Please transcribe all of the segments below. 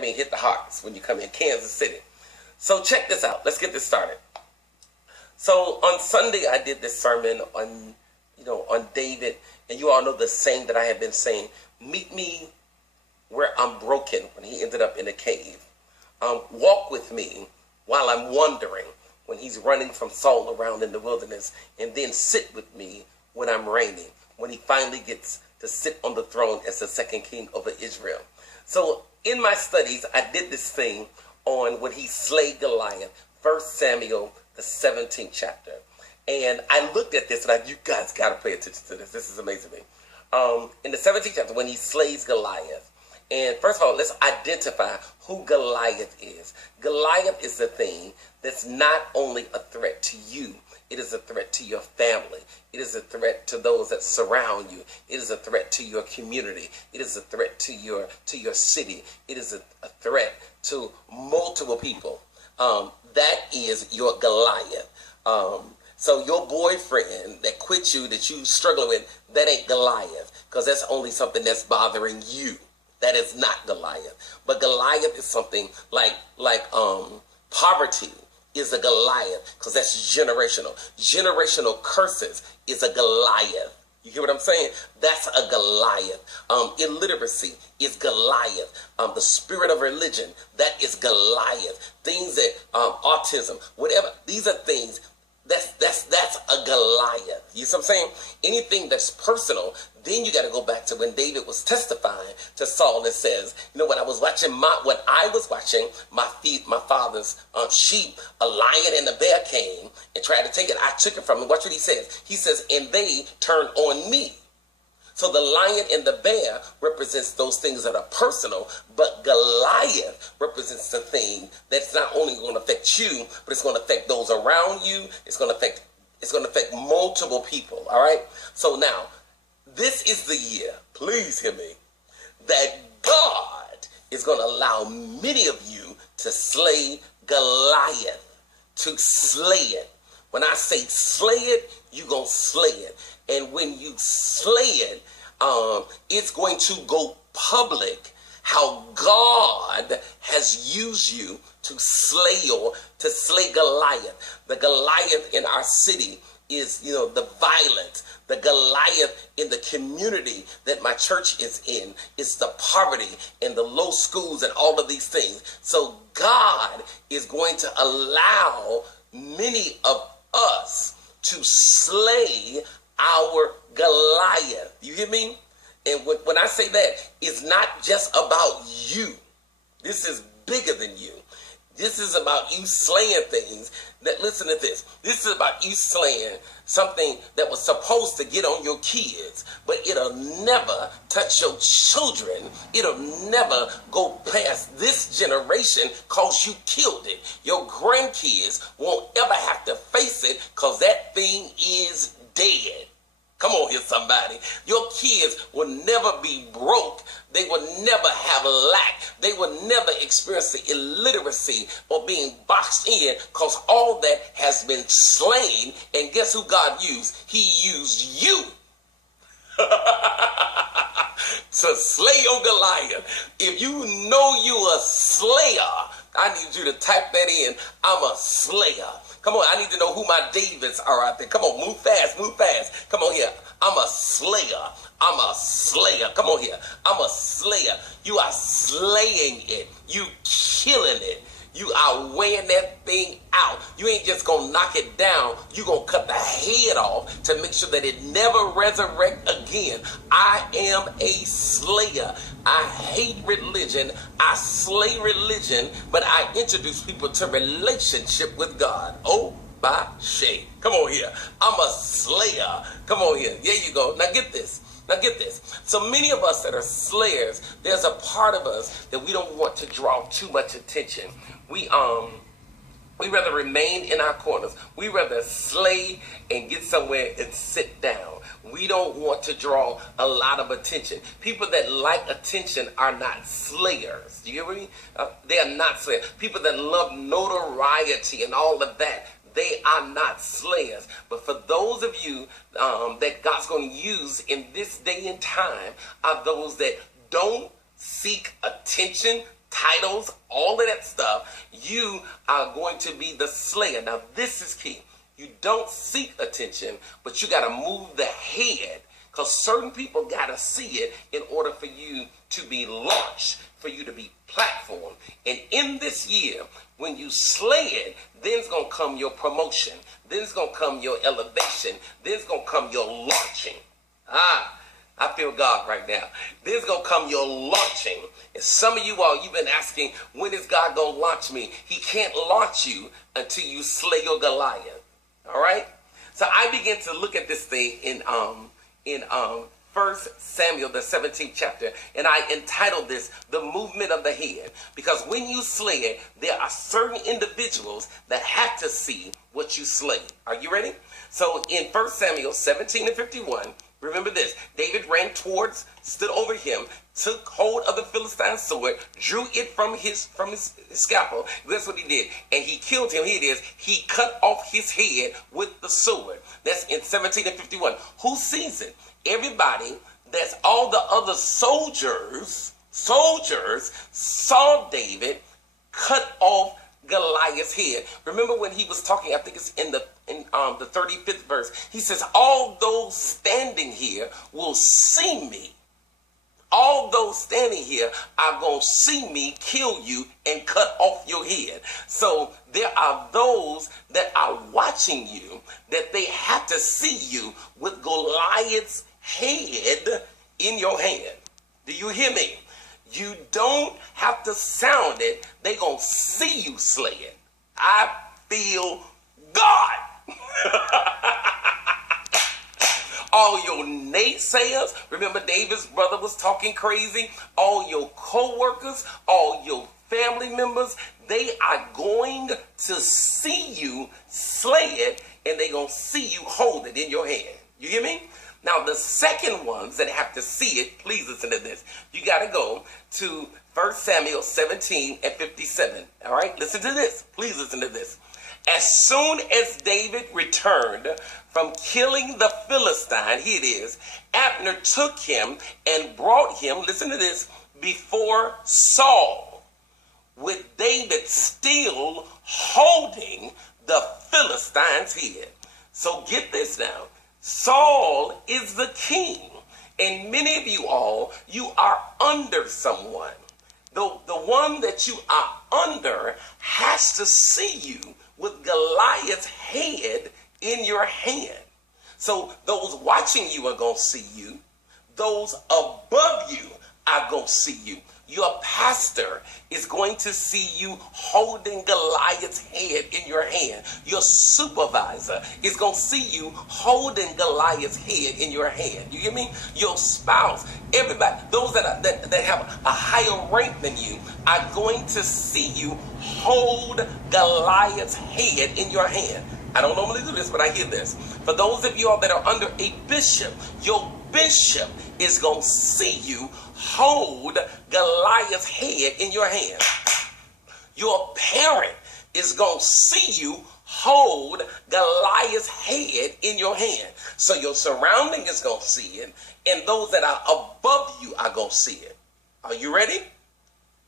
hit the hearts when you come in Kansas City. So check this out. Let's get this started. So on Sunday, I did this sermon on David, and you all know the saying that I have been saying, meet me where I'm broken, when he ended up in a cave. Walk with me while I'm wandering, when he's running from Saul around in the wilderness, and then sit with me when I'm reigning, when he finally gets to sit on the throne as the second king over Israel. So in my studies, I did this thing on when he slayed Goliath, 1 Samuel, the 17th chapter. And I looked at this, and you guys got to pay attention to this. This is amazing to me. In the 17th chapter, when he slays Goliath, and first of all, let's identify who Goliath is. Goliath is the thing that's not only a threat to you, it is a threat to your family. It is a threat to those that surround you. It is a threat to your community. It is a threat to your city. It is a threat to multiple people. That is your Goliath. So your boyfriend that quit you, that you struggling with, that ain't Goliath, because that's only something that's bothering you. That is not Goliath. But Goliath is something like poverty is a Goliath, because that's generational. Generational curses is a Goliath. You hear what I'm saying? That's a Goliath. Illiteracy is Goliath. The spirit of religion, that is Goliath. Things that, autism, whatever, these are things, that's a Goliath. You see what I'm saying? Anything that's personal, then you got to go back to when David was testifying to Saul and says, when I was watching my father's sheep, a lion and a bear came and tried to take it. I took it from him. Watch what he says. He says, and they turned on me. So the lion and the bear represents those things that are personal, but Goliath represents the thing that's not only going to affect you, but it's going to affect those around you. It's going to affect multiple people. All right. So now, this is the year, please hear me, that God is going to allow many of you to slay Goliath, to slay it. When I say slay it, you're going to slay it. And when you slay it, it's going to go public how God has used you to slay Goliath. The Goliath in our city is, the violence. The Goliath in the community that my church is in is the poverty and the low schools and all of these things. So God is going to allow many of us to slay our Goliath. You hear me? And when I say that, it's not just about you. This is bigger than you. This is about you slaying things that, listen to this. This is about you slaying something that was supposed to get on your kids, but it'll never touch your children. It'll never go past this generation because you killed it. Your grandkids won't ever have to face it because that thing is dead. Come on here, somebody. Your kids will never be broke. They will never have lack. They will never experience the illiteracy or being boxed in because all that has been slain. And guess who God used? He used you to slay your Goliath. If you know you a slayer, I need you to type that in. I'm a slayer. Come on, I need to know who my Davids are out there. Come on, move fast, move fast. Come on here. I'm a slayer. I'm a slayer. Come on here. I'm a slayer. You are slaying it. You killing it. You are weighing that thing out. You ain't just going to knock it down. You're going to cut the head off to make sure that it never resurrect again. I am a slayer. I hate religion. I slay religion, but I introduce people to relationship with God. Oh, my shade. Come on here. I'm a slayer. Come on here. There you go. Now get this. Now get this. So many of us that are slayers, there's a part of us that we don't want to draw too much attention. We rather remain in our corners. We rather slay and get somewhere and sit down. We don't want to draw a lot of attention. People that like attention are not slayers. Do you hear me? They are not slayers. People that love notoriety and all of that, they are not slayers. But for those of you that God's going to use in this day and time are those that don't seek attention, titles, all of that stuff. You are going to be the slayer. Now, this is key. You don't seek attention, but you got to move the head, because certain people got to see it in order for you to be launched, for you to be platformed. And in this year, when you slay it, then's going to come your promotion. Then's going to come your elevation. Then's going to come your launching. I feel God right now. Then's going to come your launching. And some of you all, you've been asking, when is God going to launch me? He can't launch you until you slay your Goliath. All right? So I began to look at this thing in 1 Samuel, the 17th chapter, and I entitled this, The Movement of the Head, because when you slay it, there are certain individuals that have to see what you slay. Are you ready? So in 1 Samuel 17 and 51, remember this, David ran towards, stood over him, took hold of the Philistine sword, drew it from his scalpel. That's what he did. And he killed him. Here it is. He cut off his head with the sword. That's in 17 and 51. Who sees it? Everybody. That's all the other soldiers saw David cut off Goliath's head. Remember when he was talking, I think it's in the 35th verse, he says, all those standing here will see me. All those standing here are going to see me kill you and cut off your head. So there are those that are watching you, that they have to see you with Goliath's head in your hand. Do you hear me? You don't have to sound it. They're going to see you slay it. I feel God. All your naysayers, remember David's brother was talking crazy, all your co-workers, all your family members, they are going to see you slay it, and they're going to see you hold it in your hand. You hear me? Now, the second ones that have to see it, please listen to this. You got to go to 1 Samuel 17 and 57. All right? Listen to this. Please listen to this. As soon as David returned from killing the Philistine, here it is, Abner took him and brought him, listen to this, before Saul, with David still holding the Philistine's head. So get this now. Saul is the king, and many of you all, you are under someone. The one that you are under has to see you with Goliath's head in your hand. So those watching you are going to see you. Those above you are going to see you. Your pastor is going to see you holding Goliath's head in your hand. Your supervisor is going to see you holding Goliath's head in your hand. You hear me? Your spouse, everybody, those that have a higher rank than you are going to see you hold Goliath's head in your hand. I don't normally do this, but I hear this. For those of you all that are under a bishop, your bishop is going to see you hold Goliath's head in your hand. Your parent is going to see you hold Goliath's head in your hand. So your surrounding is going to see it, and those that are above you are going to see it. Are you ready?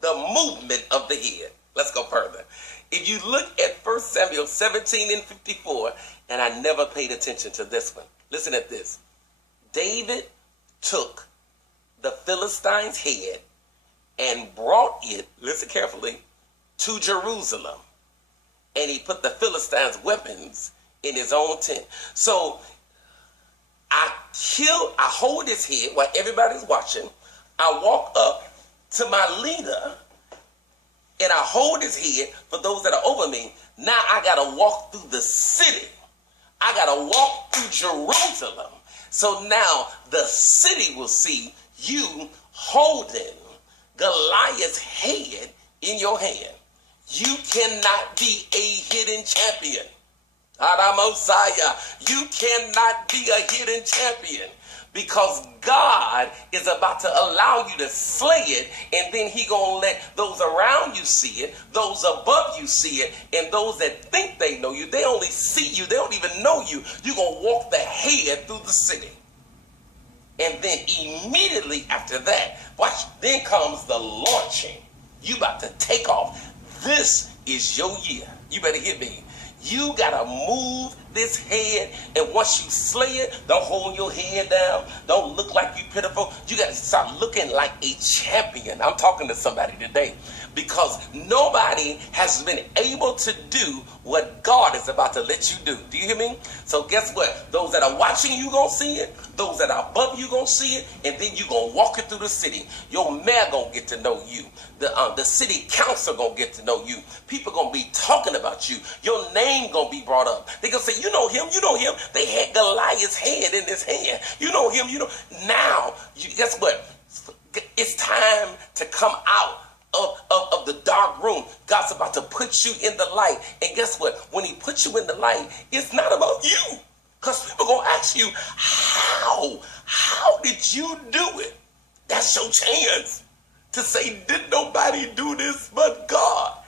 The movement of the head. Let's go further. If you look at 1 Samuel 17 and 54, and I never paid attention to this one. Listen at this. David took the Philistine's head and brought it, listen carefully, to Jerusalem. And he put the Philistines' weapons in his own tent. So I hold his head while everybody's watching. I walk up to my leader and I hold his head for those that are over me. Now I got to walk through the city. I got to walk through Jerusalem. So now the city will see you holding Goliath's head in your hand. You cannot be a hidden champion. Mosiah, you cannot be a hidden champion, because God is about to allow you to slay it, and then he gonna let those around you see it, those above you see it, and those that think they know you, they only see you, they don't even know you. You're gonna walk the head through the city. And then immediately after that, watch, then comes the launching. You about to take off. This is your year. You better hear me. You gotta move this head, and once you slay it, don't hold your head down. Don't look like you pitiful. You gotta start looking like a champion. I'm talking to somebody today, because nobody has been able to do what God is about to let you do. Do you hear me? So guess what? Those that are watching, you gonna see it. Those that are above you gonna see it, and then you gonna walk it through the city. Your mayor gonna get to know you. The city council gonna get to know you. People gonna be talking about you. Your name gonna be brought up. They gonna say, you know him, you know him. They had Goliath's head in his hand. You know him, you know. Now, guess what? It's time to come out of the dark room. God's about to put you in the light. And guess what? When he puts you in the light, it's not about you. Because people gonna ask you, how did you do it? That's your chance to say, did nobody do this but God?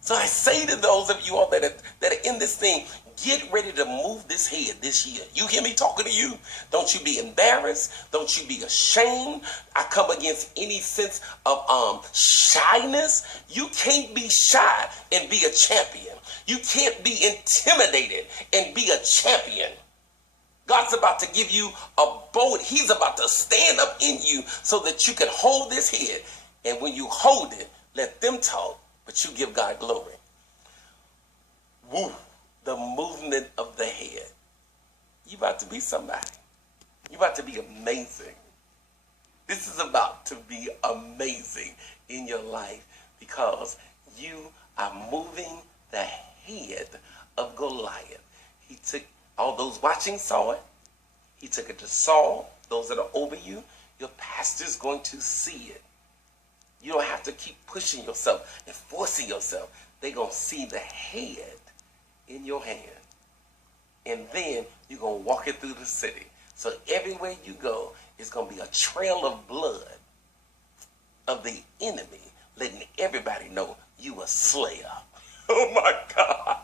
So I say to those of you all that are in this thing, get ready to move this head this year. You hear me talking to you? Don't you be embarrassed. Don't you be ashamed. I come against any sense of shyness. You can't be shy and be a champion. You can't be intimidated and be a champion. God's about to give you a bold, he's about to stand up in you so that you can hold this head. And when you hold it, let them talk, but you give God glory. Woo, the movement of the head. You about to be somebody. You about to be amazing. This is about to be amazing in your life, because you are moving the head of Goliath. He took, all those watching saw it. He took it to Saul. Those that are over you, your pastor's going to see it. You don't have to keep pushing yourself and forcing yourself. They're going to see the head in your hand. And then you're going to walk it through the city. So everywhere you go, it's going to be a trail of blood of the enemy, letting everybody know you a slayer. Oh my God.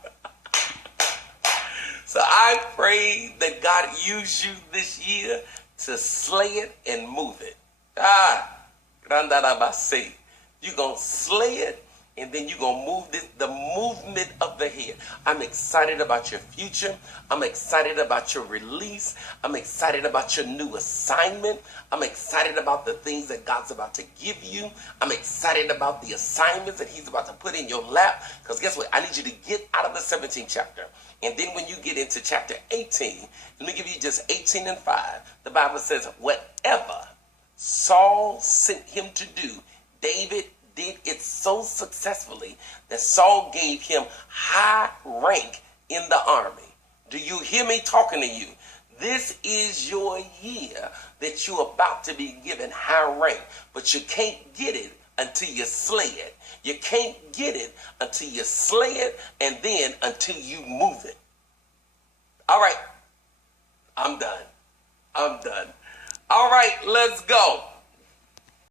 So I pray that God use you this year to slay it and move it. You're going to slay it, and then you're going to move this, the movement of the head. I'm excited about your future. I'm excited about your release. I'm excited about your new assignment. I'm excited about the things that God's about to give you. I'm excited about the assignments that he's about to put in your lap. Because guess what? I need you to get out of the 17th chapter. And then when you get into chapter 18, let me give you just 18 and 5. The Bible says, whatever Saul sent him to do, David did it so successfully that Saul gave him high rank in the army. Do you hear me talking to you? This is your year that you're about to be given high rank, but you can't get it until you slay it. You can't get it until you slay it, and then until you move it. All right, I'm done. I'm done. All right, let's go.